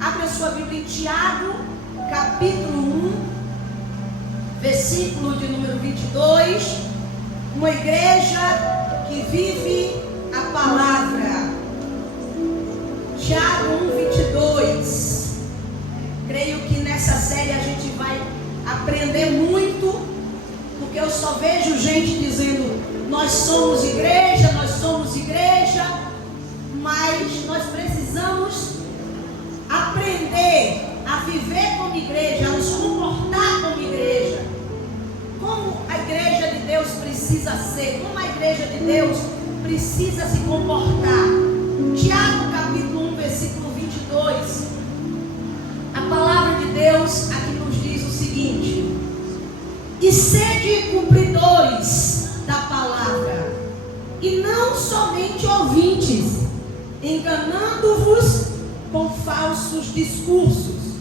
Abre a sua Bíblia em Tiago, capítulo 1, versículo de número 22. Uma igreja que vive a palavra. Tiago 1, 22. Creio que nessa série a gente vai aprender muito, porque eu só vejo gente dizendo: nós somos igreja, mas nós precisamos aprender a viver como igreja, a nos comportar como igreja. Como a igreja de Deus precisa ser, como a igreja de Deus precisa se comportar. Tiago capítulo 1, versículo 22. A palavra de Deus aqui nos diz o seguinte: e sede cumpridores da palavra, e não somente ouvintes, enganando-vos com falsos discursos.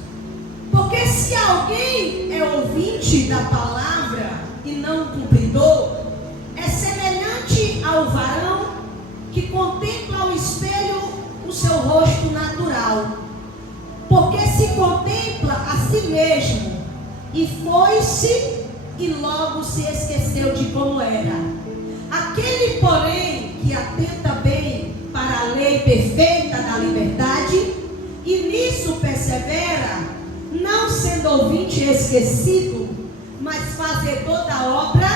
Porque se alguém é ouvinte da palavra e não cumpridor, é semelhante ao varão que contempla ao espelho o seu rosto natural. Porque se contempla a si mesmo e foi-se e logo se esqueceu de como era. Aquele, porém, que atenta bem para a lei perfeita da liberdade e nisso persevera, não sendo ouvinte esquecido, mas fazedor da obra,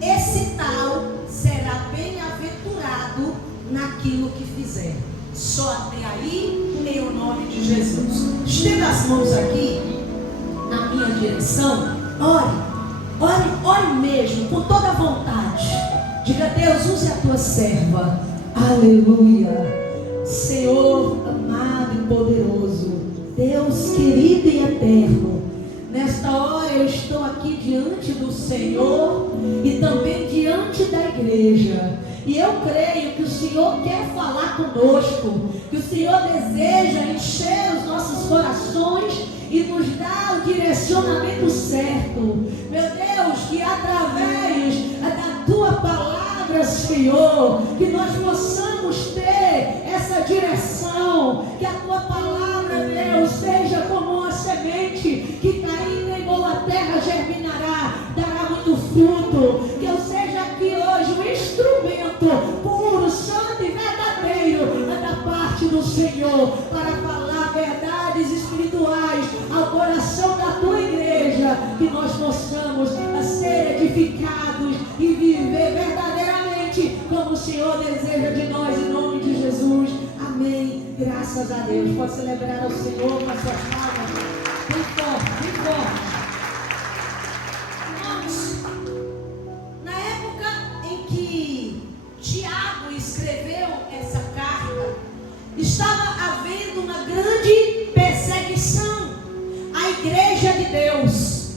esse tal será bem-aventurado naquilo que fizer. Só até aí, em o nome de Jesus. Estenda as mãos aqui na minha direção. Ore mesmo, com toda a vontade. Diga: Deus, use a tua serva. Aleluia. Senhor amado e poderoso, Deus querido e eterno, nesta hora eu estou aqui diante do Senhor e também diante da igreja. E eu creio que o Senhor quer falar conosco, que o Senhor deseja encher os nossos corações e nos dar o direcionamento certo. Meu Deus, que através da tua palavra, Senhor, que nós possamos ter essa direção, que a tua palavra, Deus, seja como uma semente que caindo em boa terra germinará, dará muito fruto. Que eu seja aqui hoje um instrumento puro, santo e verdadeiro da parte do Senhor, para falar verdades espirituais ao coração da tua igreja, que nós possamos ser edificados e viver verdadeiramente como o Senhor deseja de nós, em nome de Jesus. Amém. Graças a Deus. Pode celebrar ao Senhor com as suas palmas. Bem forte, bem forte. Na época em que Tiago escreveu essa carta, estava havendo uma grande perseguição à igreja de Deus,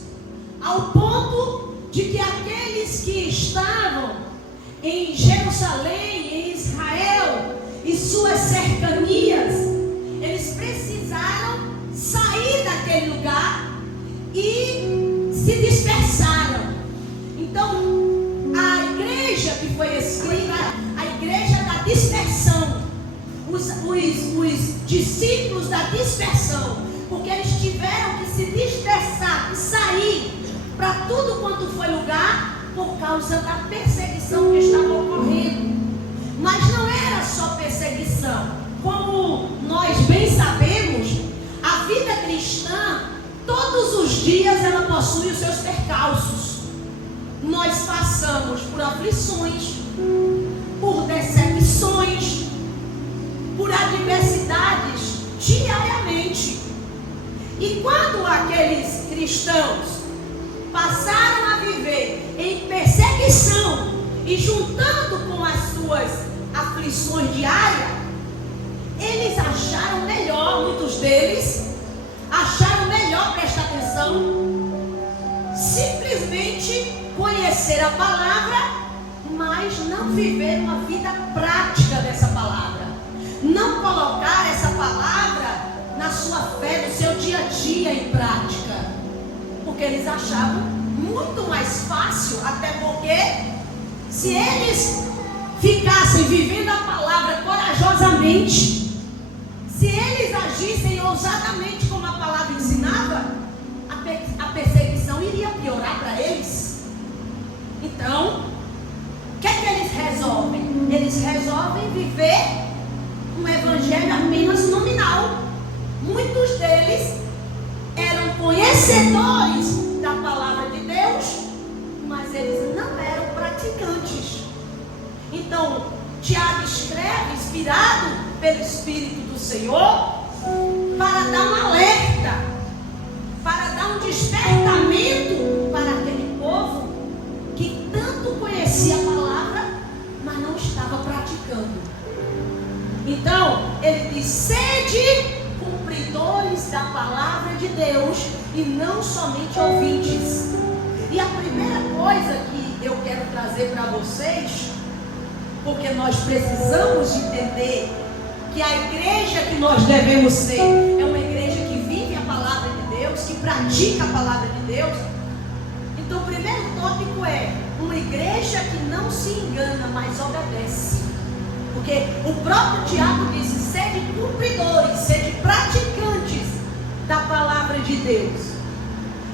ao ponto de que aqueles que estavam em Jerusalém, em Israel e suas cercanias, eles precisaram sair daquele lugar e se dispersaram. Então, a igreja que foi escrita, a igreja da dispersão, os discípulos da dispersão, porque eles tiveram que se dispersar, que sair para tudo quanto foi lugar, por causa da perseguição que estava ocorrendo. Mas não era só perseguição. Como nós bem sabemos, a vida cristã, todos os dias ela possui os seus percalços. Nós passamos por aflições, por decepções, por adversidades diariamente. E quando aqueles cristãos passaram a viver em perseguição e juntando com as suas aflições diárias, eles acharam melhor, muitos deles acharam melhor, presta atenção, simplesmente conhecer a palavra, mas não viver uma vida prática dessa palavra, não colocar essa palavra na sua fé, no seu dia a dia em prática, porque eles achavam muito mais fácil, até porque se eles ficassem vivendo a palavra corajosamente, Se eles agissem ousadamente como a palavra ensinava, a perseguição iria piorar para eles. Então, o que é que eles resolvem? Eles resolvem viver um evangelho apenas nominal. Muitos deles eram conhecedores da palavra de Deus, mas eles não eram praticantes. Então, Tiago escreve, inspirado pelo Espírito do Senhor, para dar um alerta, para dar um despertamento para aquele povo que tanto conhecia a palavra, mas não estava praticando. Então, ele diz: sede cumpridores da palavra de Deus e não somente ouvintes. E a primeira coisa que eu quero trazer para vocês, porque nós precisamos entender que a igreja que nós devemos ser é uma igreja que vive a palavra de Deus, que pratica a palavra de Deus. Então, o primeiro tópico é uma igreja que não se engana, mas obedece. Porque o próprio Tiago disse: sede cumpridores, sede praticantes da palavra de Deus.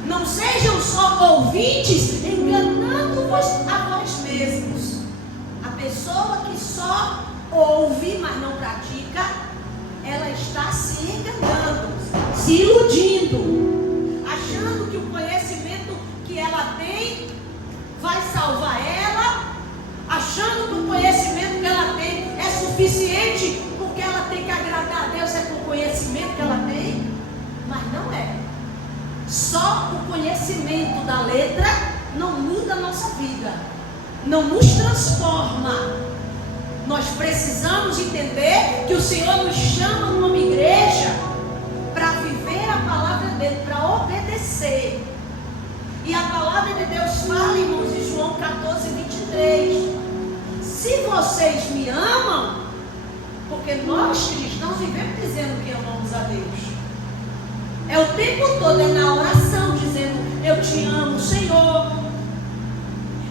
Não sejam só ouvintes, enganando-vos a vós mesmos. A pessoa que só ouve, mas não pratica, ela está se enganando, se iludindo, achando que o conhecimento que ela tem vai salvar ela, achando que o conhecimento que ela tem é suficiente, porque ela tem que agradar a Deus, é com o conhecimento que ela tem, mas não é. Só o conhecimento da letra não muda a nossa vida, não nos transforma. Nós precisamos entender que o Senhor nos chama numa igreja para viver a palavra dele, para obedecer. E a palavra de Deus fala, irmãos, em João 14, 23. Se vocês me amam, porque nós cristãos vivemos dizendo que amamos a Deus. É o tempo todo, é na oração, dizendo: eu te amo, Senhor.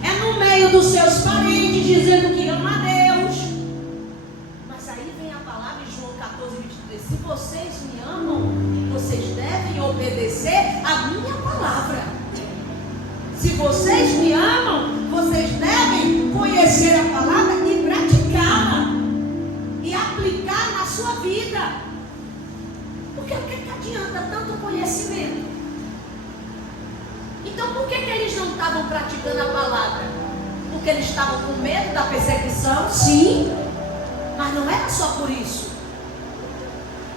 É no meio dos seus parentes, dizendo que ama a Deus. Mas aí vem a palavra em João 14, 23. Se vocês me amam, vocês devem obedecer a minha palavra. Se vocês me amam, vocês devem conhecer a palavra e praticá-la. E aplicar na sua vida. Porque o que adianta tanto conhecimento? Então, por que eles não estavam praticando a palavra? Porque eles estavam com medo da perseguição? Sim, mas não era só por isso.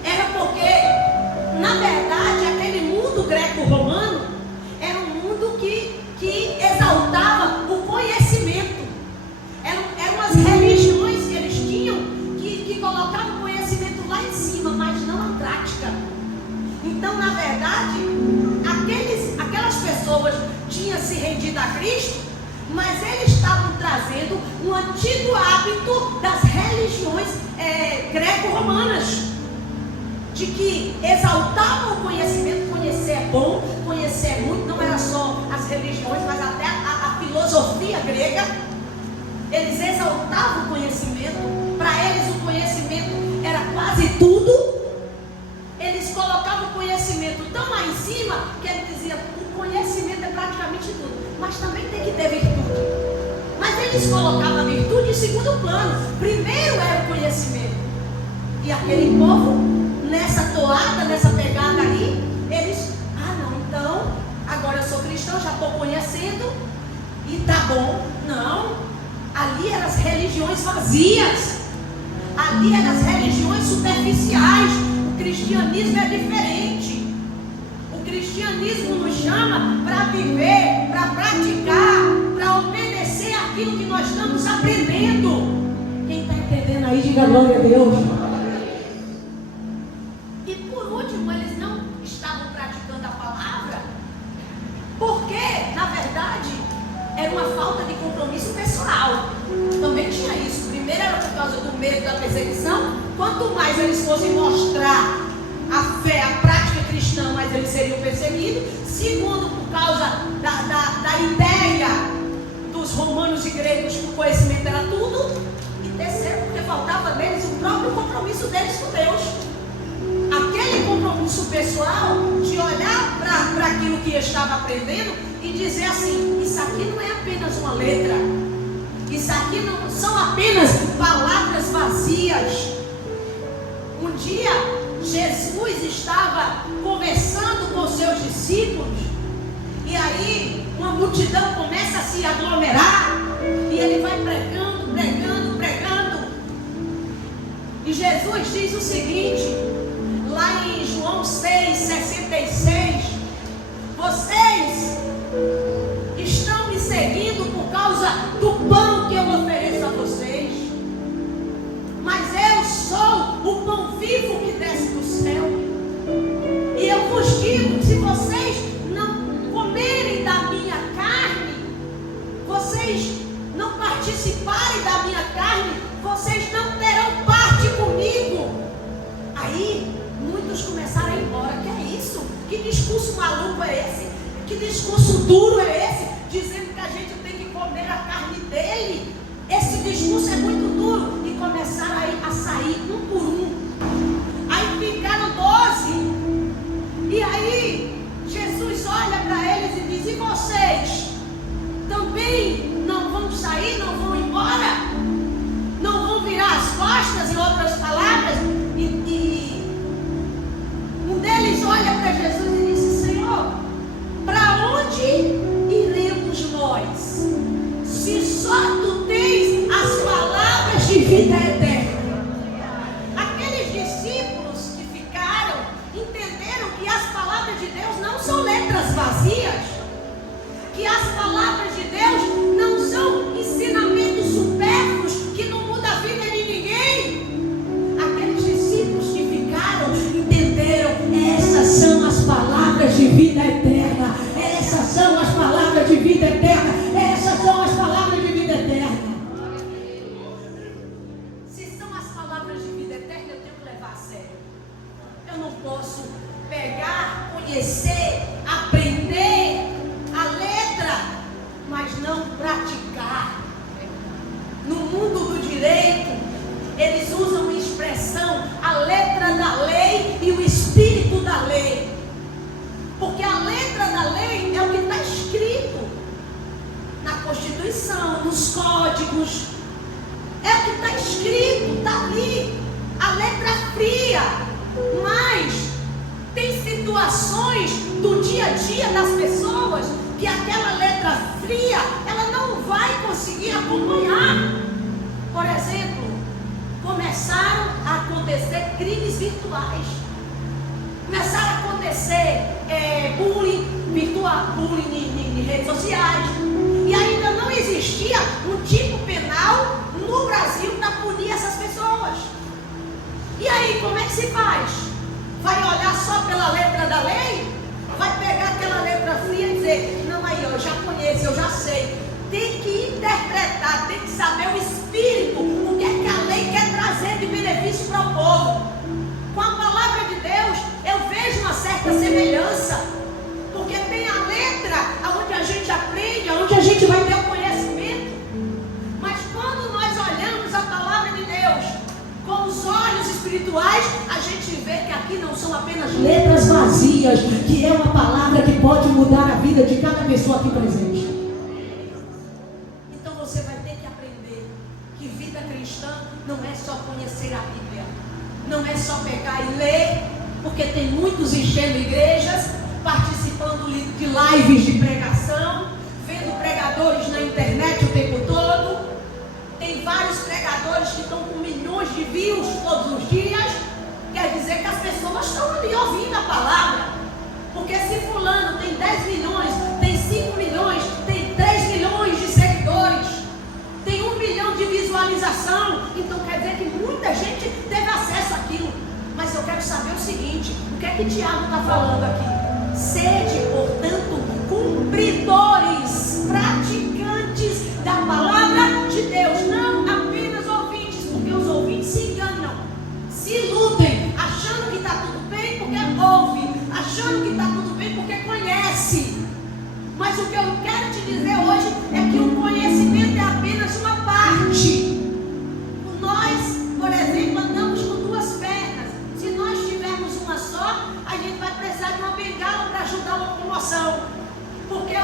Era porque, na verdade, aquele mundo greco-romano era um mundo que exaltava o conhecimento. Eram as religiões que eles tinham que colocavam o conhecimento lá em cima, mas não a prática. Então, na verdade, aquelas pessoas tinham se rendido a Cristo, mas eles estavam trazendo um antigo hábito das religiões greco-romanas, de que exaltavam o conhecimento. Conhecer é bom, conhecer é muito. Não era só as religiões, mas até a filosofia grega. Eles exaltavam o conhecimento. Para eles o conhecimento era quase tudo. Eles colocavam o conhecimento tão lá em cima que ele dizia: o conhecimento é praticamente tudo, mas também tem que ter virtude. Mas eles colocavam a virtude em segundo plano. Primeiro era o conhecimento. E aquele povo, nessa toada, nessa pegada aí, eles: não, então agora eu sou cristão, já estou conhecendo e tá bom. Não, ali eram as religiões vazias, ali eram as religiões superficiais. O cristianismo é diferente. O cristianismo nos chama para viver, para praticar, para obedecer aquilo que nós estamos aprendendo. Quem está entendendo aí, diga glória a Deus. E por último, eles não estavam praticando a palavra porque, na verdade, era uma falta de compromisso pessoal. Também tinha isso. Primeiro era por causa do medo da perseguição. Quanto mais eles fossem mostrar a fé, a prática cristã, mais eles seriam perseguidos. Segundo, por causa da ideia dos romanos e gregos que o conhecimento era tudo. E terceiro, porque faltava neles o próprio compromisso deles com Deus. compromisso pessoal de olhar para aquilo que estava aprendendo e dizer assim: isso aqui não é apenas uma letra, isso aqui não são apenas palavras vazias. Um dia Jesus estava conversando com seus discípulos, e aí uma multidão começa a se aglomerar, e ele vai pregando, pregando, pregando. E Jesus diz o seguinte, lá em João 6,66: vocês estão me seguindo por causa do pão que eu ofereço a vocês, mas eu sou o pão vivo que desce do céu. E eu vos digo, se vocês não comerem da minha carne, vocês não participarem da minha carne, vocês não terão parte comigo. Aí muitos começaram a ir embora. Que é isso? Que discurso maluco é esse? Que discurso duro é esse? Dizendo que a gente tem que comer a carne dele. Esse discurso é muito duro. E começaram a sair um por um. Aí ficaram 12. E aí Jesus olha para eles e diz: e vocês também não vão sair, não vão embora? Não vão virar as costas, em outras palavras? E um deles olha para Jesus e diz: Senhor, para onde iremos nós, se só tu tens as palavras de vida eterna? Aqueles discípulos que ficaram entenderam que as palavras de Deus não são letras vazias, que as palavras de Deus não são ensinamentos supérfluos que não mudam a vida de ninguém. Aqueles discípulos que ficaram entenderam: essas são as palavras de vida eterna, essas são as palavras de vida eterna, essas são as palavras de vida eterna. Se são as palavras de vida eterna, eu tenho que levar a sério. Eu não posso pegar, conhecer, aprender a letra, mas não praticar. No mundo do direito, eles usam uma expressão: a letra da lei e o espírito da lei. Porque a letra da lei é o que está escrito na Constituição, nos códigos. É o que está escrito, está ali, a letra fria. Mas tem situações do dia a dia das pessoas que aquela letra fria, ela não vai conseguir acompanhar. Por exemplo, começaram a acontecer crimes virtuais. Começaram a acontecer bullying virtual, bullying em redes sociais. E ainda não existia um tipo penal no Brasil para punir essas pessoas. E aí, como é que se faz? Vai olhar só pela letra da lei? Vai pegar aquela letra fria e dizer: não, aí eu já conheço, eu já sei. Tem que interpretar, tem que saber o espírito, o que é que a lei quer trazer de benefício para o povo. Com a palavra de Deus, eu vejo uma certa semelhança, porque tem a letra onde a gente aprende, onde a gente vai ter o conhecimento. Mas quando nós olhamos a palavra de Deus com os olhos espirituais, a gente vê que aqui não são apenas letras vazias, que é uma palavra que pode mudar a vida de cada pessoa aqui presente. Então você vai ter que aprender que vida cristã não é só conhecer a Bíblia, não é só pegar e ler, porque tem muitos enchendo igrejas, participando de lives de pregação, vendo pregadores na internet o tempo todo. Tem vários pregadores que estão com milhões de views todos os dias. Quer dizer que as pessoas estão ali ouvindo a palavra. Porque se fulano tem 10 milhões, tem 5 milhões, tem 3 milhões de seguidores, tem 1 milhão de visualização, então quer dizer que muita gente teve acesso àquilo. Mas eu quero saber o seguinte: o que é que Tiago está falando aqui? Sede, portanto, cumpridores, praticantes da palavra de Deus, não apenas ouvintes, porque os ouvintes se enganam, se iludem, achando que está tudo bem porque ouve, achando que está tudo bem porque conhece. Mas o que eu quero te dizer hoje é que o conhecimento é apenas uma parte. Nós, por exemplo, andamos com duas pernas. Se nós tivermos uma só,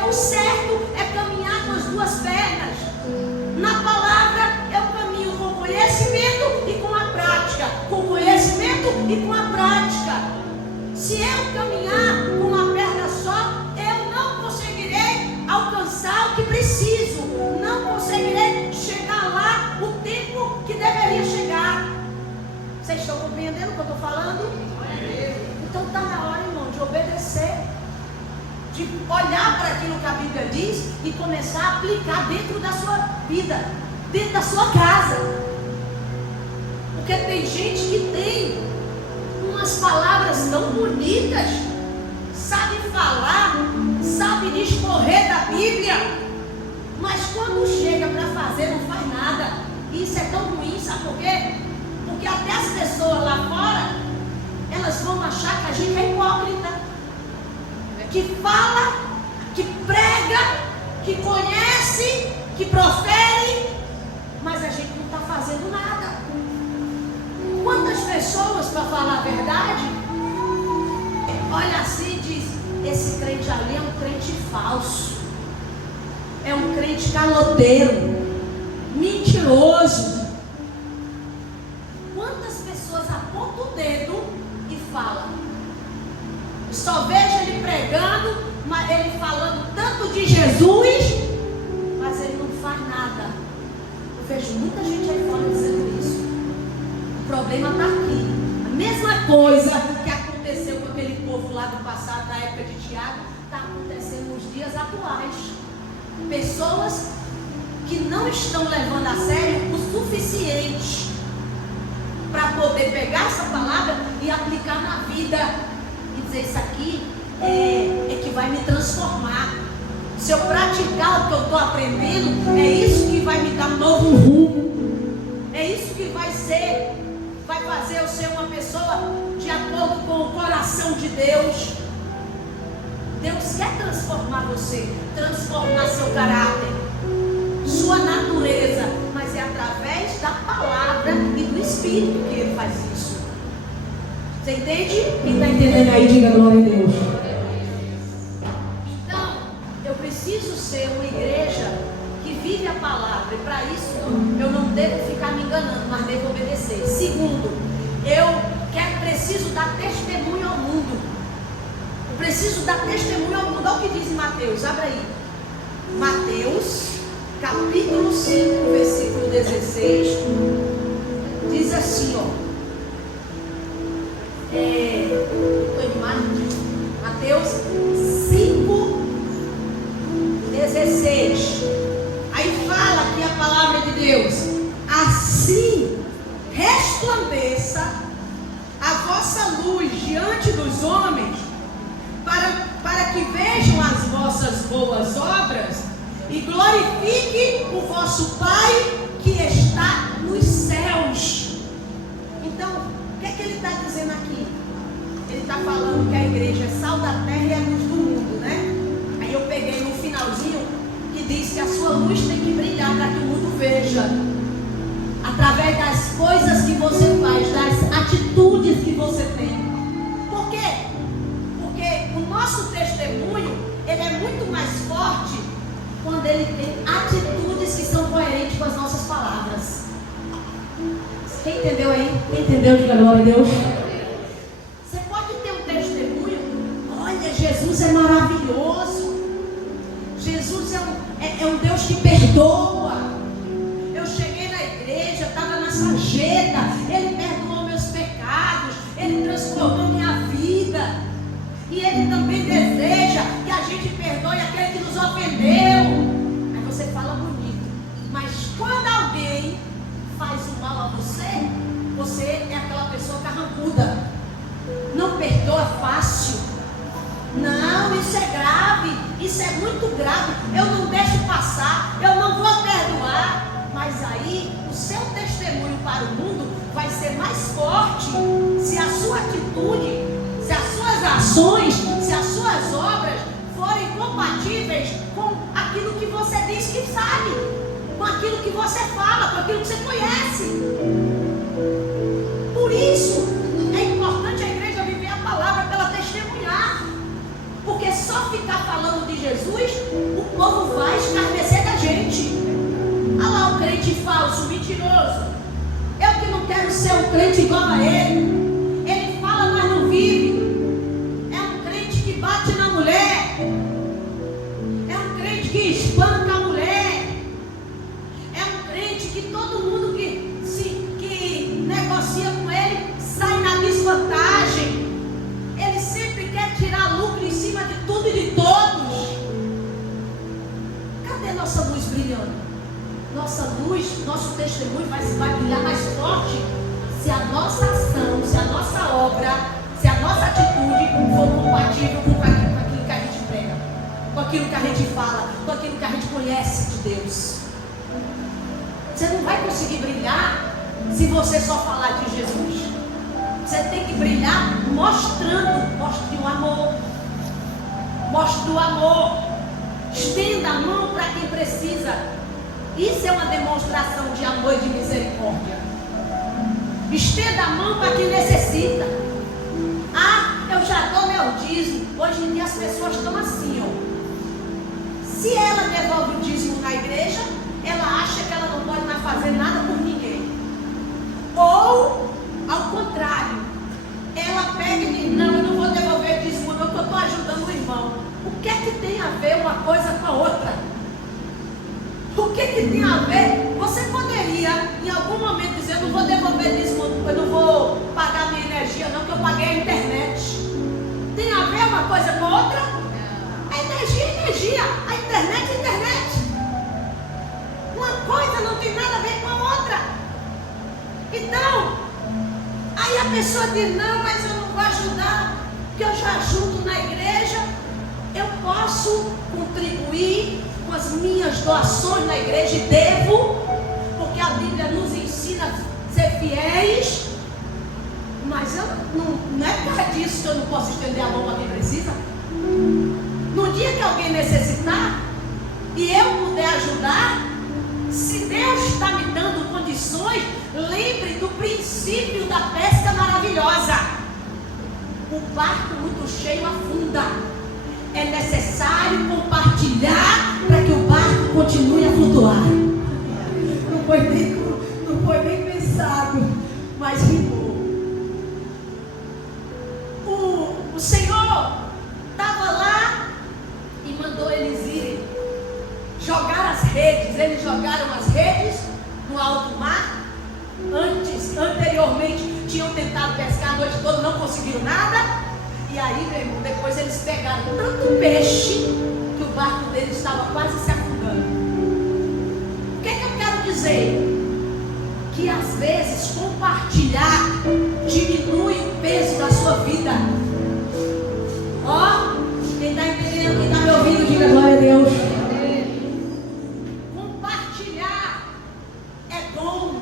o certo é caminhar com as duas pernas. Na palavra eu caminho com conhecimento e com a prática. Com conhecimento e com a prática. Se eu caminhar com uma perna só, eu não conseguirei alcançar o que preciso. Não conseguirei chegar lá o tempo que deveria chegar. Vocês estão compreendendo o que eu estou falando? Então está na hora, irmão, de obedecer. De olhar para aquilo que a Bíblia diz e começar a aplicar dentro da sua vida, dentro da sua casa. Porque tem gente que tem umas palavras tão bonitas, sabe falar, sabe discorrer da Bíblia, mas quando chega para fazer não faz nada. E isso é tão ruim, sabe por quê? Porque até as pessoas lá fora, elas vão achar que a gente é hipócrita, que fala, que prega, que conhece, que profere, mas a gente não está fazendo nada. Quantas pessoas, para falar a verdade, olha assim e diz: esse crente ali é um crente falso, é um crente caloteiro, mentiroso. Quantas pessoas apontam o dedo e falam? Só vejo ele pregando, mas ele falando tanto de Jesus, mas ele não faz nada. Eu vejo muita gente aí fora dizendo isso. O problema está aqui. A mesma coisa que aconteceu com aquele povo lá do passado, na época de Tiago, está acontecendo nos dias atuais. Pessoas que não estão levando a sério o suficiente para poder pegar essa palavra e aplicar na vida e dizer: isso aqui é que vai me transformar. Se eu praticar o que eu estou aprendendo, é isso que vai me dar um novo rumo. É isso que vai fazer eu ser uma pessoa de acordo com o coração de Deus. Deus quer transformar você, transformar seu caráter, sua natureza, mas é através da palavra e do Espírito que Ele faz isso. Você entende? Quem está entendendo aí, diga glória a Deus. Então, eu preciso ser uma igreja que vive a palavra, e para isso eu não devo ficar me enganando, mas devo obedecer. Segundo, preciso dar testemunho ao mundo. Eu preciso dar testemunho ao mundo. Olha o que diz em Mateus, abre aí. Mateus, capítulo 5, versículo 16, diz assim, ó. Mateus 5, 16. Aí fala aqui a palavra de Deus: assim resplandeça a vossa luz diante dos homens, para que vejam as vossas boas obras e glorifique o vosso Pai que está nos céus. Então, o que é que ele está dizendo aqui? Ele está falando que a igreja é sal da terra e a luz do mundo, né? Aí eu peguei no finalzinho que diz que a sua luz tem que brilhar para que o mundo veja. Através das coisas que você faz, das atitudes que você tem. Por quê? Porque o nosso testemunho, ele é muito mais forte quando ele tem atitudes que são coerentes com as nossas palavras. Quem entendeu aí? Quem entendeu? Diga glória a Deus. Você pode ter um testemunho: olha, Jesus é maravilhoso, Jesus é um Deus que perdoa. Eu cheguei na igreja, estava na sarjeta, Ele perdoou meus pecados, Ele transformou minha vida, e Ele também deseja que a gente perdoe aquele que nos ofendeu. Aí você fala bonito, mas quando alguém faz o mal a você, você é aquela pessoa carrancuda, não perdoa fácil. Não, isso é grave, isso é muito grave, eu não deixo passar, eu não vou perdoar. Mas aí o seu testemunho para o mundo vai ser mais forte se a sua atitude, se as suas ações, se as suas obras forem compatíveis com aquilo que você diz que sabe, com aquilo que você fala, com aquilo que você conhece. Por isso é importante a igreja viver a palavra para ela testemunhar, porque só ficar falando de Jesus, o povo vai escarnecer da gente. Olha lá o crente falso, mentiroso. Eu que não quero ser um crente igual a ele. Ele fala, mas não vive. É um crente que bate na mulher. É um crente que espanca a mulher. É um crente que todo mundo que negocia com ele sai na desvantagem. Ele sempre quer tirar lucro em cima de tudo e de todos. Cadê nossa luz brilhando? Nossa luz, nosso testemunho vai brilhar mais forte se a nossa ação, se a nossa obra, se a nossa atitude for compatível com aquilo que a gente prega, com aquilo que a gente fala, com aquilo que a gente conhece de Deus. Você não vai conseguir brilhar se você só falar de Jesus. Você tem que brilhar mostrando, mostre o amor. Mostre o amor. Estenda a mão para quem precisa. Isso é uma demonstração de amor e de misericórdia. Estenda a mão para quem necessita. Ah, eu já dou meu dízimo. Hoje em dia as pessoas estão assim, ó. Se ela devolve o dízimo na igreja, ela acha que ela não pode mais fazer nada por ninguém. Ou, ao contrário, ela pega e diz, não, eu não vou devolver o dízimo não, porque eu estou ajudando o irmão. O que é que tem a ver uma coisa com a outra? O que tem a ver? Você poderia, em algum momento, dizer, eu não vou devolver dízimo, eu não vou pagar minha energia não, porque eu paguei a internet. Tem a ver uma coisa com a outra? A energia é energia, a internet é internet. Uma coisa não tem nada a ver com a outra. Então, aí a pessoa diz, não, mas eu não vou ajudar, porque eu já ajudo na igreja. Eu posso contribuir com as minhas doações na igreja e devo, porque a Bíblia nos ensina a ser fiéis. Mas não é por causa disso que eu não posso estender a mão para quem precisa. No dia que alguém necessitar e eu puder ajudar, se Deus está me dando condições, lembre do princípio da pesca maravilhosa. O barco muito cheio afunda. É necessário compartilhar para que o barco continue a flutuar. Não foi bem pensado, mas rimou. O Senhor estava lá e mandou eles irem jogar as redes. Eles jogaram as redes no alto mar. Anteriormente tinham tentado pescar a noite toda, não conseguiram nada. E aí, meu irmão, depois eles pegaram tanto peixe que o barco deles estava quase se afundando. O que é que eu quero dizer? Que às vezes compartilhar diminui o peso da sua vida. Ó, quem está entendendo, quem está me ouvindo, diga glória a Deus. Compartilhar é bom.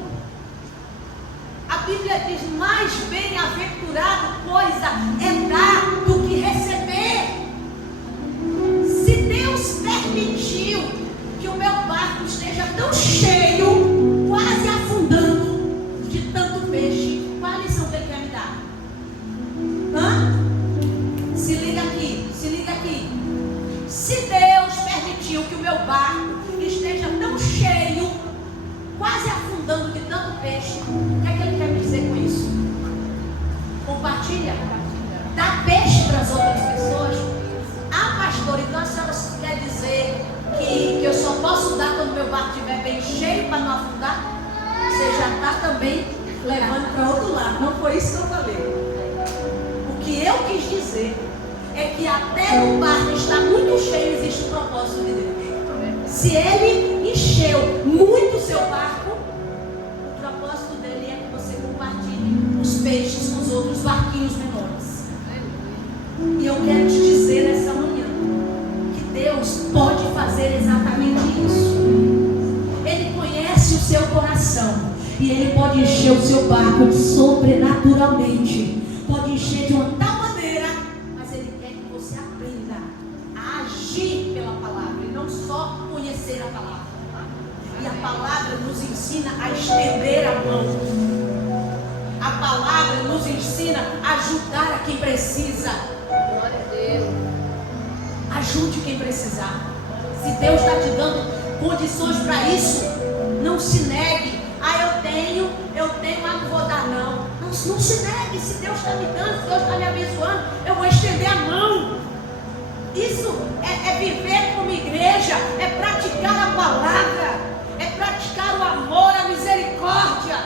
A Bíblia diz, mais bem-aventurado coisa é dar do que receber. Se Deus permitiu que o meu barco esteja tão cheio, quase afundando de tanto peixe, qual a lição que Ele quer me dar? Se liga aqui, se liga aqui. Se Deus permitiu que o meu barco esteja tão cheio, quase afundando de tanto peixe, o que é que Ele quer me dizer com isso? Compartilha. Dá peixe para as outras pessoas. Ah, pastor, então a senhora quer dizer que eu só posso dar quando meu barco estiver bem cheio para não afundar? Você já está também levando para outro lado. Não foi isso que eu falei. O que eu quis dizer é que até o barco está muito cheio, existe um propósito de Deus. Se Ele encheu muito o seu barco, o propósito dele é que você compartilhe os peixes com os outros barquinhos menores. E eu quero te dizer essa manhã que Deus pode fazer exatamente isso. Ele conhece o seu coração e Ele pode encher o seu barco sobrenaturalmente. Pode encher de uma tal maneira, mas Ele quer que você aprenda a agir pela palavra e não só conhecer a palavra. E a palavra nos ensina a estender a mão. A palavra nos ensina a ajudar a quem precisa. Glória a Deus. Ajude quem precisar. Se Deus está te dando condições para isso, não se negue. Ah, eu tenho, mas não vou dar não. Não se negue. Se Deus está me dando, se Deus está me abençoando, eu vou estender a mão. Isso é viver como igreja, é praticar a palavra, é praticar o amor, a misericórdia.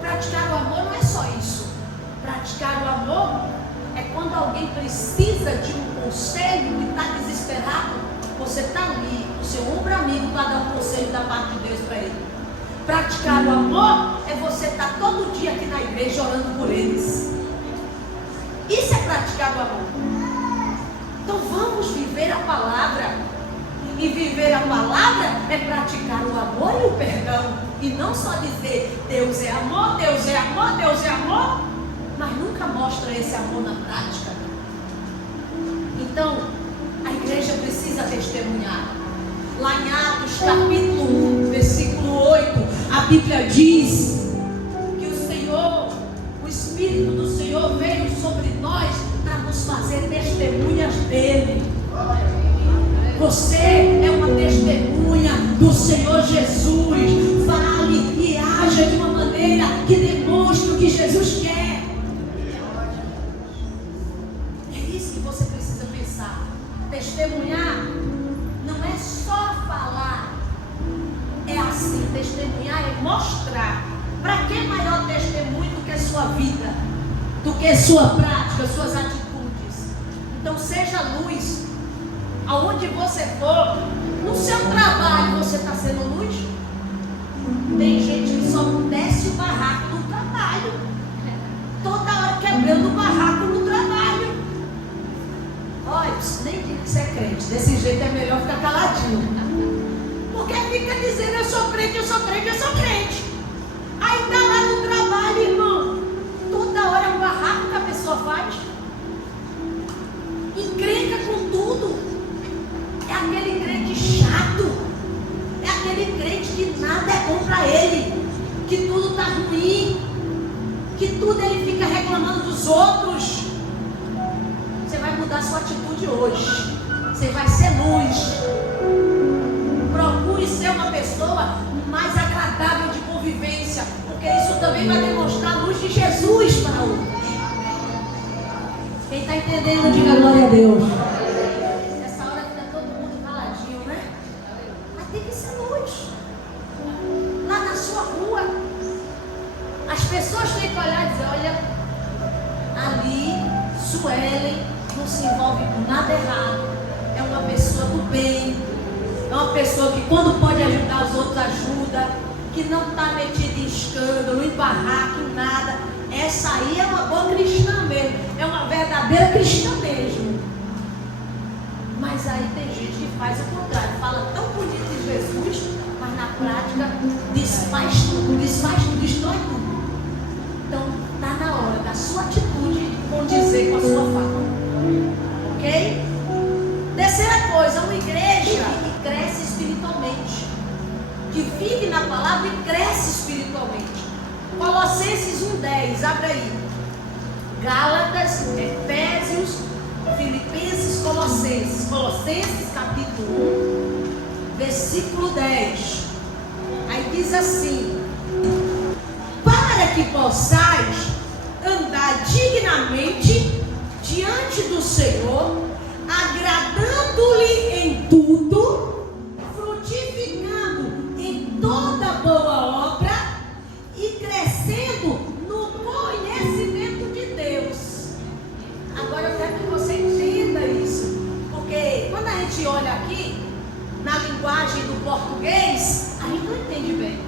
Praticar o amor não é só isso. Praticar o amor é quando alguém precisa de um conselho e está desesperado, você está ali, o seu ombro amigo para dar um conselho da parte de Deus para ele. Praticar o amor é você estar todo dia aqui na igreja orando por eles. Isso é praticar o amor. Então vamos viver a palavra. E viver a palavra é praticar o amor e o perdão. E não só dizer Deus é amor, Deus é amor, Deus é amor, mas nunca mostra esse amor na prática. Então, a igreja precisa testemunhar. Lá em Atos capítulo 1, versículo 8, a Bíblia diz que o Senhor, o Espírito do Senhor veio sobre nós para nos fazer testemunhas dele. Você é uma testemunha do Senhor Jesus. Fale e haja de uma maneira que demonstre o que Jesus quer. É isso que você precisa pensar. Testemunhar não é só falar. É assim, testemunhar é mostrar. Para que maior testemunho do que a sua vida, do que a sua prática, suas atitudes? Então seja luz. Aonde você for, no seu trabalho você está sendo luz. Tem gente que só desce o barraco no trabalho, toda hora quebrando o barraco no trabalho. Olha, nem diga que você é crente, desse jeito é melhor ficar caladinho, porque fica dizendo eu sou crente, eu sou crente, eu sou crente. Aí está lá no trabalho, irmão, toda hora é um barraco que a pessoa faz, encrenca com tudo. É aquele crente chato, é aquele crente que nada é bom para ele, que tudo está ruim, que tudo ele fica reclamando dos outros. Você vai mudar sua atitude hoje, você vai ser luz. Procure ser uma pessoa mais agradável de convivência, porque isso também vai demonstrar a luz de Jesus para outros. Quem está entendendo, diga glória a Deus. Pessoas têm que olhar e dizer, olha, ali, Suelen não se envolve com nada errado, é uma pessoa do bem, é uma pessoa que quando pode ajudar os outros ajuda, que não está metida em escândalo, em barraco, em nada. Essa aí é uma boa cristã mesmo, é uma verdadeira cristã mesmo. Mas aí tem gente que faz o contrário, fala tão bonito de Jesus, mas na prática desfaz tudo, destrói tudo. Então, está na hora da sua atitude condizer com a sua fala. Ok? Terceira coisa, uma igreja que cresce espiritualmente, que vive na palavra e cresce espiritualmente. Colossenses 1:10, abre aí. Gálatas, Efésios, Filipenses, Colossenses. Colossenses capítulo 1, versículo 10. Aí diz assim: para que possais andar dignamente diante do Senhor, agradando-lhe em tudo, frutificando em toda boa obra e crescendo no conhecimento de Deus. Agora eu quero que você entenda isso, porque quando a gente olha aqui na linguagem do português, a gente não entende bem.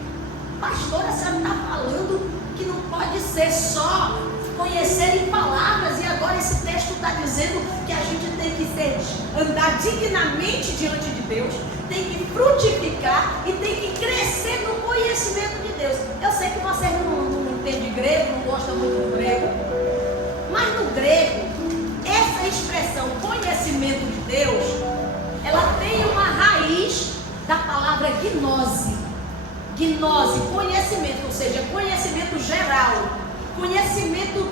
Pastora, você está falando que não pode ser só conhecer em palavras, e agora esse texto está dizendo que a gente tem que andar dignamente diante de Deus, tem que frutificar e tem que crescer no conhecimento de Deus. Eu sei que você não entende grego, não gosta muito do grego, mas no grego, essa expressão conhecimento de Deus, ela tem uma raiz da palavra gnose. Gnose, conhecimento, ou seja, conhecimento geral, conhecimento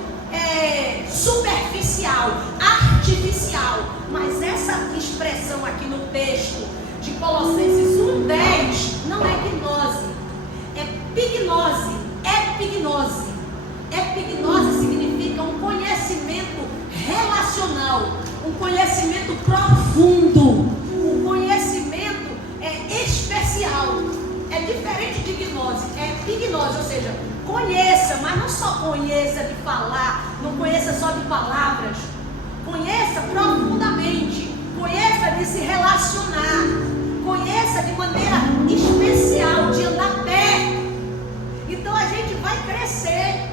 superficial, artificial. artificial. Mas essa expressão aqui no texto de Colossenses 1:10 não é gnose, é pignose, epignose. Epignose significa um conhecimento relacional, um conhecimento profundo, um conhecimento especial. É diferente de gnose, é epignose, ou seja, conheça, mas não só conheça de falar, não conheça só de palavras, conheça profundamente, conheça de se relacionar, conheça de maneira especial, de andar perto. Então a gente vai crescer.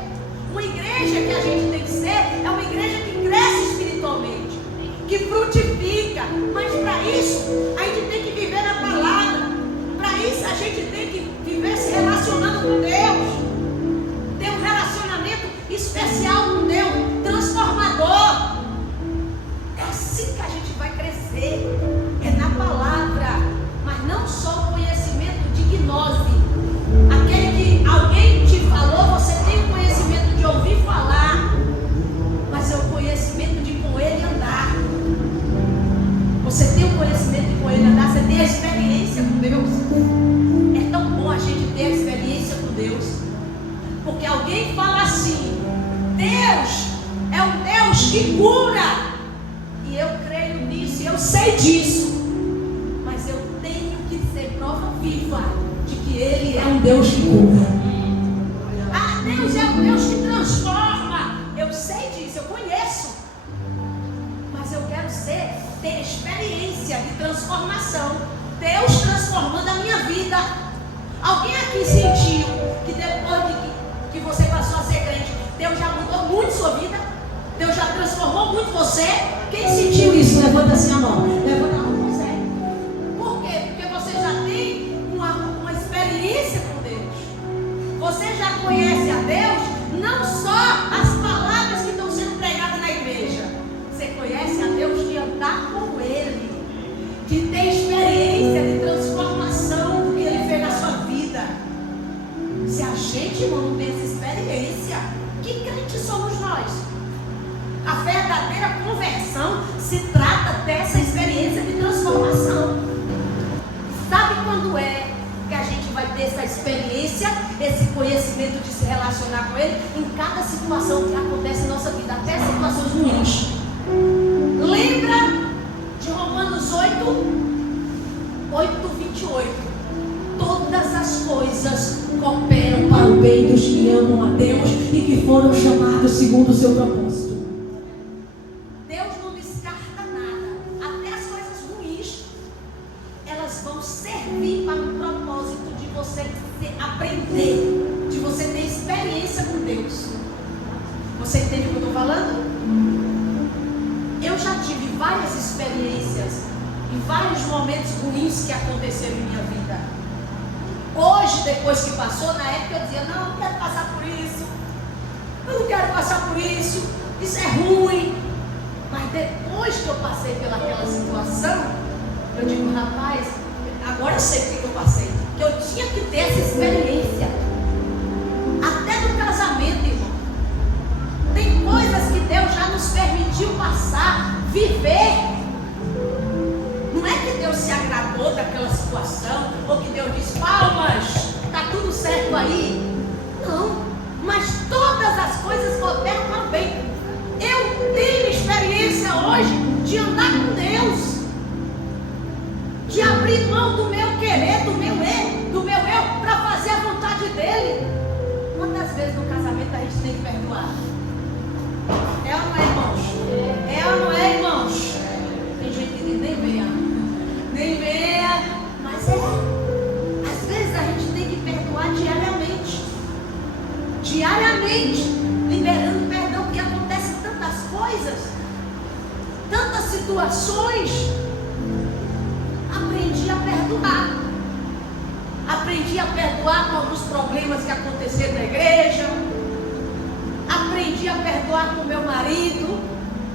Uma igreja que a gente tem que ser é uma igreja que cresce espiritualmente, que frutifica. Mas para isso a gente tem que viver na palavra. Para isso a gente tem que viver se relacionando com Deus, ter um relacionamento especial com Deus, transformador. É assim que a gente vai crescer, é na palavra, mas não só o conhecimento de gnose, aquele que alguém te falou, você tem o conhecimento de ouvir falar, mas é o conhecimento de com ele andar. Você tem o conhecimento de com ele andar, você tem a experiência com Deus. É tão bom a gente ter a experiência com Deus, porque alguém fala assim: Deus é um Deus que cura, e eu creio nisso, eu sei disso, mas eu tenho que ser prova viva de que Ele é um Deus que cura. Ah, Deus é um Deus que transforma, eu sei disso, eu conheço, mas eu quero ter experiência de transformação, Deus transformando a minha vida. Alguém aqui sentiu que depois que você passou a ser crente, Deus já mudou muito sua vida? Deus já transformou muito você? Quem sentiu isso? Levanta assim a mão. Levanta a mão, você. Por quê? Porque você já tem uma experiência com Deus. Você já conhece a Deus, não só as palavras que estão sendo pregadas na igreja. Você conhece a Deus de andar com Ele, de ter experiência de transformação do que Ele fez na sua vida. Se a gente não tem essa experiência, que crente somos nós? A verdadeira conversão se trata dessa experiência de transformação. Sabe quando é que a gente vai ter essa experiência, esse conhecimento de se relacionar com Ele? Em cada situação que acontece em nossa vida, até situações ruins. Lembra de Romanos 8:28. Todas as coisas cooperam para o bem dos que amam a Deus e que foram chamados segundo o seu propósito. Deus não descarta nada. Até as coisas ruins, elas vão servir para um propósito de você aprender, de você ter experiência com Deus. Você entende o que eu estou falando? Eu já tive várias experiências em vários momentos ruins que aconteceram em minha vida. Hoje, depois que passou, na época eu dizia: não quero passar por isso, eu não quero passar por isso, isso é ruim. Mas depois que eu passei pelaquela situação, eu digo: rapaz, agora eu sei o que eu passei, que eu tinha que ter essa experiência. Até no casamento, irmão, tem coisas que Deus já nos permitiu passar, viver. Não é que Deus se agradou daquela situação, ou que Deus diz: palmas, está tudo certo aí. Não, mas todas as coisas cooperam para o bem. Eu tenho experiência hoje de andar com Deus, de abrir mão do meu querer, do meu eu, para fazer a vontade dEle. Quantas vezes no casamento a gente tem que perdoar? É ou não é, irmãos? É ou não é, irmãos? Tem gente que diz: nem venha, mas é. Às vezes a gente tem que perdoar diariamente, liberando perdão, porque acontecem tantas coisas, tantas situações. Aprendi a perdoar com alguns problemas que aconteceram na igreja. Aprendi a perdoar com o meu marido,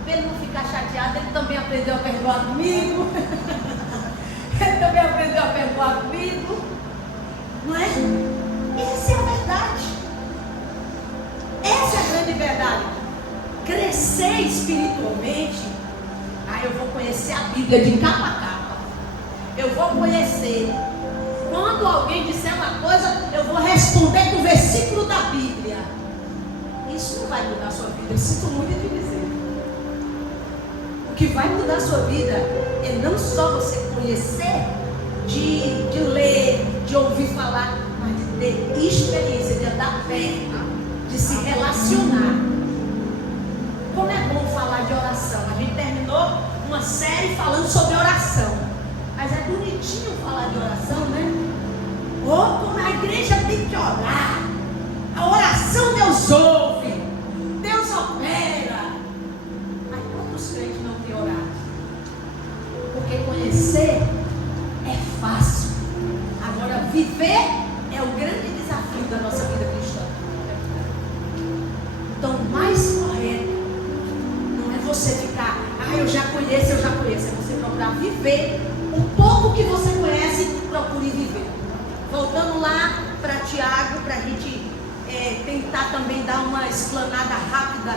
para ele não ficar chateado. Ele também aprendeu a perdoar comigo. Ele também aprendeu a perdoar comigo. Não é? Essa é a verdade. Essa é a grande verdade. Crescer espiritualmente conhecer a Bíblia de capa a capa. Eu vou conhecer. Quando alguém disser uma coisa, eu vou responder com o versículo da Bíblia. Isso não vai mudar a sua vida, eu sinto muito de dizer. O que vai mudar a sua vida é não só você conhecer, de ler, de ouvir falar, mas de ter experiência, de andar perto, de se relacionar. Como é bom falar de oração. A gente terminou uma série falando sobre oração. Mas é bonitinho falar de oração, né? Oh, como a igreja tem que orar. A oração Deus ouve, Deus opera. Mas quantos crentes não têm orado? Porque conhecer é fácil. Agora viver é o grande desafio da nossa vida cristã. Então o mais correto não é você ficar, eu já conheço. É você procurar viver o pouco que você conhece, procure viver. Voltando lá para Tiago, para a gente tentar também dar uma explanada rápida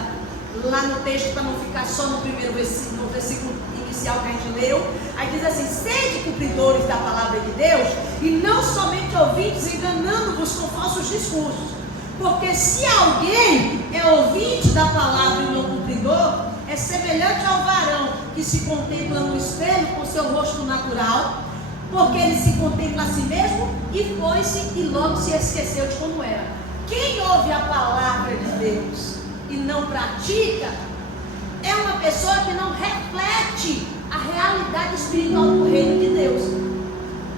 lá no texto, para não ficar só no primeiro versículo, no versículo inicial que a gente leu. Aí diz assim: sede cumpridores da palavra de Deus e não somente ouvintes, enganando-vos com falsos discursos. Porque se alguém é ouvinte da palavra e não cumpridor, é semelhante ao varão que se contempla no espelho com seu rosto natural, porque ele se contempla a si mesmo e foi-se e logo se esqueceu de como era. Quem ouve a palavra de Deus e não pratica é uma pessoa que não reflete a realidade espiritual do reino de Deus.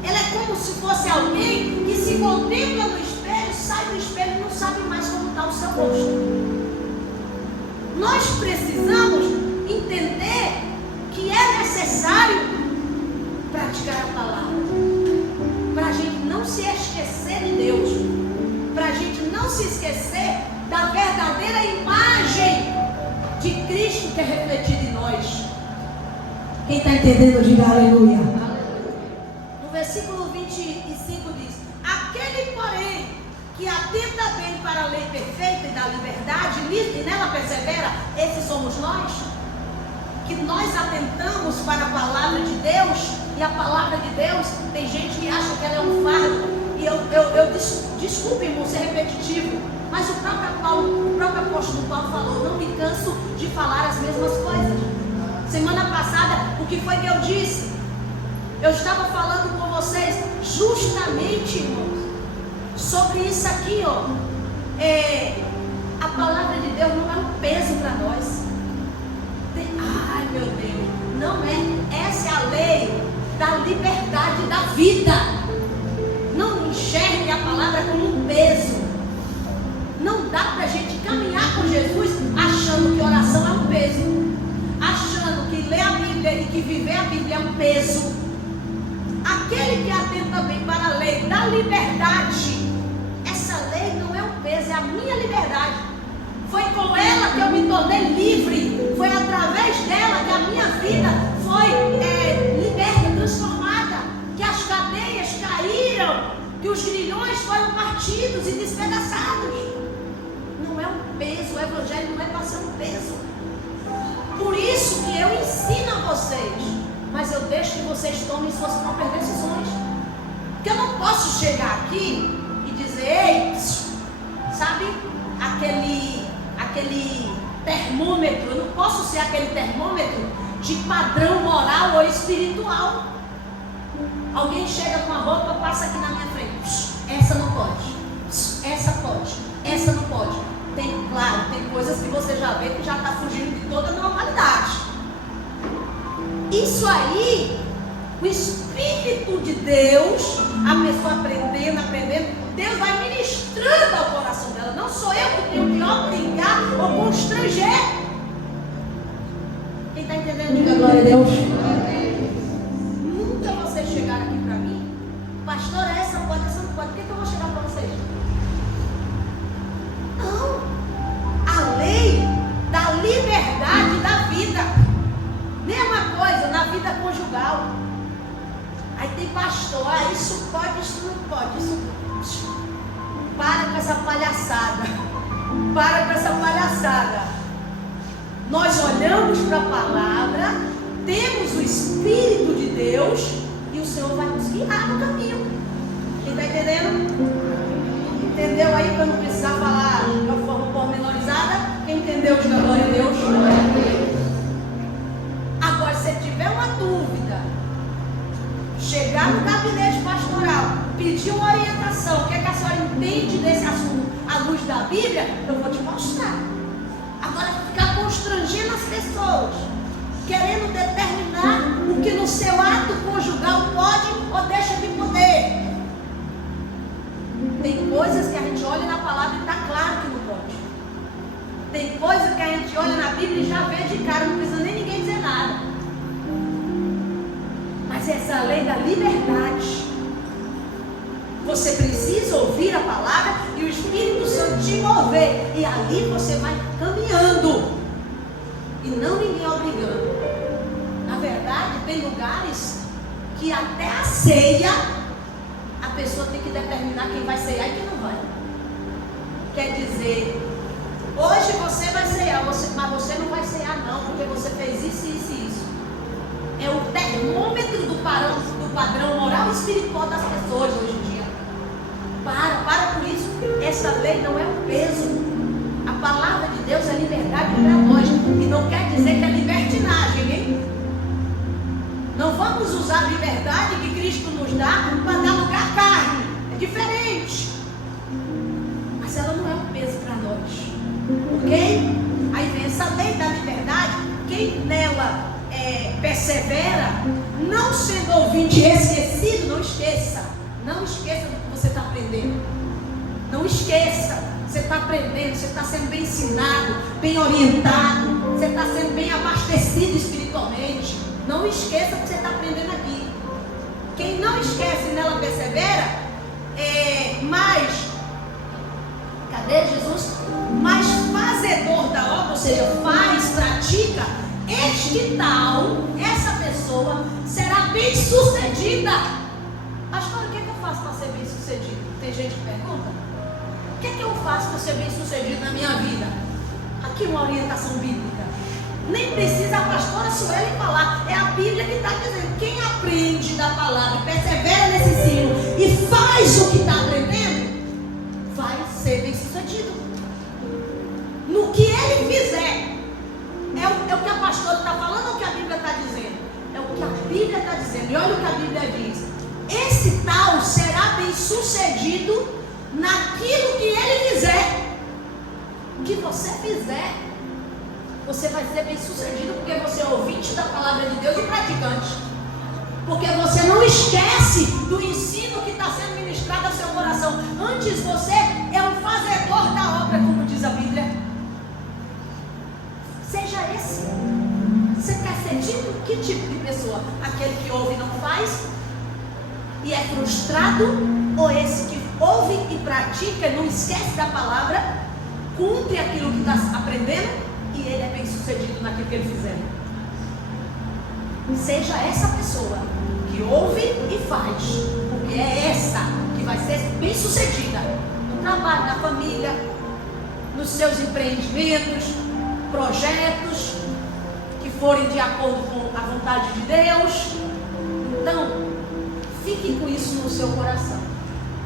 Ela é como se fosse alguém que se contempla no espelho, sai do espelho e não sabe mais como está o seu rosto. Nós precisamos entender que é necessário praticar a palavra, para a gente não se esquecer de Deus, para a gente não se esquecer da verdadeira imagem de Cristo que é refletida em nós. Quem está entendendo, diga aleluia. No versículo 25 diz: aquele, porém, que atenta bem para a lei perfeita e da liberdade, e nela persevera, esses somos nós, que nós atentamos para a palavra de Deus. E a palavra de Deus, tem gente que acha que ela é um fardo. E desculpe, irmão, ser repetitivo, mas o próprio apóstolo Paulo falou: não me canso de falar as mesmas coisas. Semana passada, o que foi que eu disse? Eu estava falando com vocês justamente, irmãos, sobre isso aqui, ó. A palavra de Deus não é um peso para nós. Ai, meu Deus, não é. Essa é a lei da liberdade da vida. Não enxergue a palavra como um peso. Não dá para a gente caminhar com Jesus achando que oração é um peso, achando que ler a Bíblia e que viver a Bíblia é um peso. Aquele que atenta bem para a lei da liberdade, essa lei não é um peso, é a minha liberdade. Foi com ela que eu me tornei livre. Foi através dela que a minha vida foi liberta, transformada. Que as cadeias caíram, que os grilhões foram partidos e despedaçados. Não é um peso, o evangelho não é para ser um peso. Por isso que eu ensino a vocês, mas eu deixo que vocês tomem suas próprias decisões. Porque eu não posso chegar aqui e dizer: ei, sabe, aquele termômetro. Eu não posso ser aquele termômetro de padrão moral ou espiritual. Alguém chega com a roupa, passa aqui na minha frente: essa não pode, essa pode, essa não pode. Claro, tem coisas que você já vê que já está fugindo de toda a normalidade. Isso aí, o Espírito de Deus, a pessoa aprendendo, Deus vai ministrando ao coração dela. Não sou eu que tenho que obrigar ou constranger. Quem está entendendo, diga glória a Deus. Nunca vocês chegaram aqui para mim: pastor, essa não pode, essa não pode. Por que eu vou chegar para vocês? Não. A lei da liberdade da vida. Mesma coisa na vida conjugal. Aí tem pastor: isso pode, isso não pode. Isso... Para com essa palhaçada. Para com essa palhaçada. Nós olhamos para a palavra, temos o Deus e o Senhor vai nos guiar no caminho. Quem está entendendo? Entendeu aí para não precisar falar de uma forma pormenorizada? Quem entendeu, diga glória a Deus. Agora, se tiver uma dúvida, chegar no gabinete pastoral, pedir uma orientação, o que é que a senhora entende desse assunto à luz da Bíblia, eu vou te mostrar. Agora, ficar constrangendo as pessoas, querendo determinar o que no seu ato conjugal pode ou deixa de poder. Tem coisas que a gente olha na palavra e está claro que não pode. Tem coisas que a gente olha na Bíblia e já vê de cara, não precisa nem ninguém dizer nada. Mas essa lei da liberdade, você precisa ouvir a palavra e o Espírito Santo te mover, e ali você vai caminhando e não ninguém obrigando. Na verdade, tem lugares que até a ceia a pessoa tem que determinar quem vai ceiar e quem não vai. Quer dizer, hoje você vai ceiar, mas você não vai ceiar não, porque você fez isso, isso e isso. É o termômetro do padrão moral e espiritual das pessoas hoje em dia. Para por isso. Essa lei não é um peso. A palavra de Deus é liberdade para nós. E não quer dizer que é libertinagem, hein? Não vamos usar a liberdade que Cristo nos dá para dar lugar à carne. É diferente. Mas ela não é um peso para nós. Ok? Aí vem essa lei da liberdade. Quem nela persevera, não sendo ouvinte esquecido, não esqueça. Não esqueça do que você está aprendendo. Não esqueça. Você está aprendendo, você está sendo bem ensinado, bem orientado, você está sendo bem abastecido espiritualmente. Não esqueça o que você está aprendendo aqui. Quem não esquece e nela persevera, cadê Jesus? Mas fazedor da obra, ou seja, faz, pratica, essa pessoa será bem sucedida. Pastor, o que eu faço para ser bem sucedido? Tem gente que pergunta. O que eu faço para ser bem sucedido na minha vida? Aqui uma orientação bíblica. Nem precisa a pastora Sueli falar. É a Bíblia que está dizendo. Quem aprende da palavra, persevera nesse ensino e faz o que está aprendendo, vai ser bem sucedido. No que ele fizer. É o que a pastora está falando ou o que a Bíblia está dizendo? É o que a Bíblia está dizendo. E olha o que a Bíblia diz. Esse tal será bem sucedido naquilo que ele fizer. O que você fizer, você vai ser bem sucedido, porque você é ouvinte da palavra de Deus e praticante. Porque você não esquece do ensino que está sendo ministrado ao seu coração. Antes você é um fazedor da obra, como diz a Bíblia. Seja esse. Você quer ser que tipo de pessoa? Aquele que ouve e não faz e é frustrado, ou esse que ouve e pratica e não esquece da palavra, cumpre aquilo que está aprendendo e ele é bem sucedido naquilo que ele fizer? Seja essa pessoa que ouve e faz, porque é essa que vai ser bem sucedida no trabalho, na família, nos seus empreendimentos, projetos que forem de acordo com a vontade de Deus. Então, fique com isso no seu coração.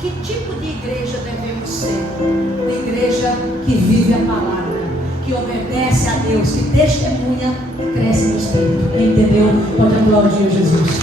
Que tipo de igreja devemos ser? Uma igreja que vive a palavra, que obedece a Deus, que testemunha e cresce no Espírito. Entendeu? Pode aplaudir Jesus.